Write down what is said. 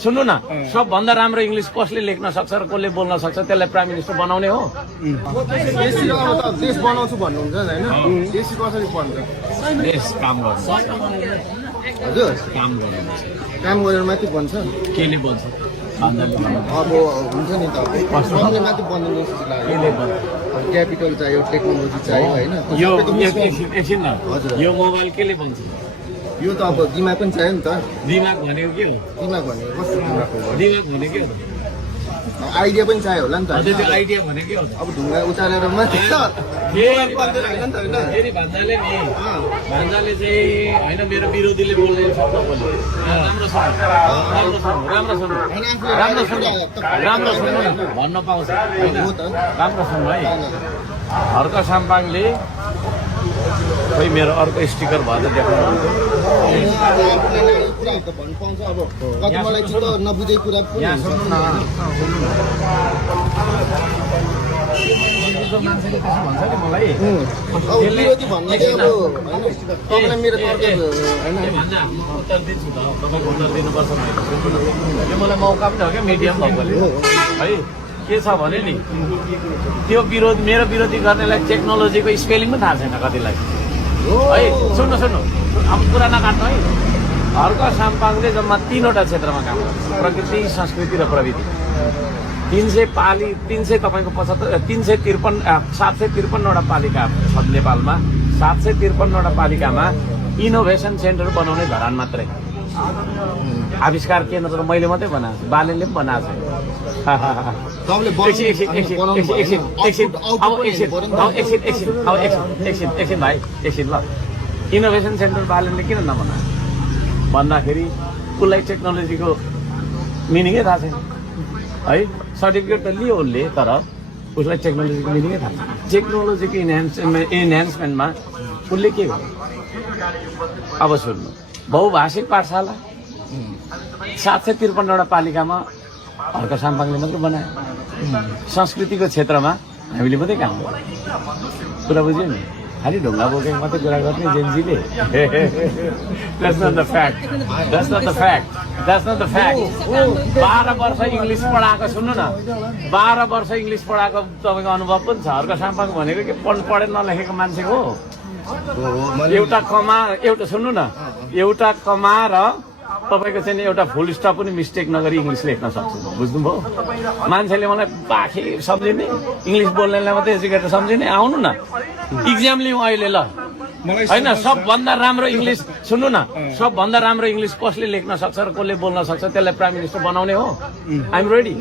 सुन्नु न, सबभन्दा राम्रो इङ्ग्लिस कसले लेख्न सक्छ र कसले बोल्न सक्छ त्यसलाई प्राइम मिनिस्टर बनाउने हो। देश बनाउँछु भन्नुहुन्छ होइन, देश कसरी बन्छ? देश काम गर्नु, हजुर काम गर्नु, काम गरेर मात्रै बन्छ। केले बन्छ? भन्दाले बन्छ। अब हुन्छ नि त, कामले मात्रै बन्दैन जस्तो लाग्यो। केले बन्छ? क्यापिटल चाहियो, टेक्नोलोजी चाहियो होइन। यो एकछिन न, यो मोबाइल केले बन्छ? यो त अब दिमाग पनि चाहियो नि त। दिमाग भनेको के हो? दिमाग भनेको कस्तो दिमाग हो? दिमाग भनेको के हो? आइडिया पनि चाहियो होला नि त। त्यो आइडिया भनेको के हो? अब ढुङ्गा उचालेर मात्रै त फेरि भन्दाले नि, भन्दाले चाहिँ होइन मेरो विरोधीले बोल्ने शब्द बोल्यो। राम्रो सुन्नु, राम्रो सुन्नु, राम्रो सुन्नु, राम्रो सुन्नु न भन्न पाउँछ होइन। राम्रो सुन्नु है। हर्क साम्पाङले खोइ मेरो अर्को स्टिकर भएर देखाउनु। भन्नु पाउँछ अब कति मलाई चित्त नबुझेको कुरा पनि यहाँ सुन्नु न, मान्छेले त्यसो भन्छ नि मलाई। विरोधी भन्ने चाहिँ अब होइन, तपाईँलाई मेरो तर्क होइन। उत्तर दिन्छु त, तपाईँको उत्तर दिनुपर्छ भने यो मलाई मौका पनि हो क्या मिडियम भएकोले है। के छ भने नि, त्यो विरोध मेरो विरोधी गर्नेलाई टेक्नोलोजीको स्पेलिङ पनि थाहा छैन कतिलाई है। सुन्नु सुन्नु, अब कुरा नकाट्नु है। हर्क साम्पाङले जम्मा 3वटा क्षेत्रमा काम गर्छ, प्रकृति, संस्कृति र प्रविधि। 300 तपाईँको 753वटा पालिका छ नेपालमा। 753वटा पालिकामा इनोभेसन सेन्टर बनाउने धरान मात्रै। आविष्कार केन्द्र त मैले मात्रै बनाएको छु, बालेनले पनि बनाएको छ। एकछिन भाइ, एकछिन ल। इनोभेसन सेन्टर बालेनले किन नबनायो भन्दाखेरि उसलाई टेक्नोलोजीको मिनिङै थाहा छैन है। सर्टिफिकेट त लियो उसले, तर उसलाई टेक्नोलोजीको मिनिङै थाहा छैन। टेक्नोलोजीको इन्हान्समेन्टमा उसले के गर्यो? अब सुन्नु, बहुभाषिक पाठशाला 753वटा पालिकामा हर्क साम्पाङले मात्रै बनायो। संस्कृतिको क्षेत्रमा हामीले मात्रै काम गर्यो। कुरा बुझ्यो नि? खालि ढुङ्गा बोकेको मात्रै कुरा गर्ने जेन्जीले। That's not the fact. That's not the fact. That's not the fact. 12 वर्ष इङ्ग्लिस पढाएको, सुन्नु न, 12 वर्ष इङ्ग्लिस पढाएको तपाईँको अनुभव पनि छ। हर्क साम्पाङ भनेको के पढे नलेखेको मान्छे हो। एउटा सुन्नु न, एउटा कमा र तपाईँको चाहिँ एउटा फुल स्टप पनि मिस्टेक नगरी इङ्ग्लिस लेख्न सक्छु। बुझ्नुभयो? मान्छेले मलाई बाँकी सम्झिने, इङ्ग्लिस बोल्नेलाई मात्रै एजुकेटर सम्झिने। आउनु न, इक्जाम लिउँ अहिले ल होइन। सबभन्दा राम्रो इङ्ग्लिस, सुन्नु न, सबभन्दा राम्रो इङ्ग्लिस कसले लेख्न सक्छ र कसले बोल्न सक्छ त्यसलाई प्राइम मिनिस्टर बनाउने हो। I'm ready.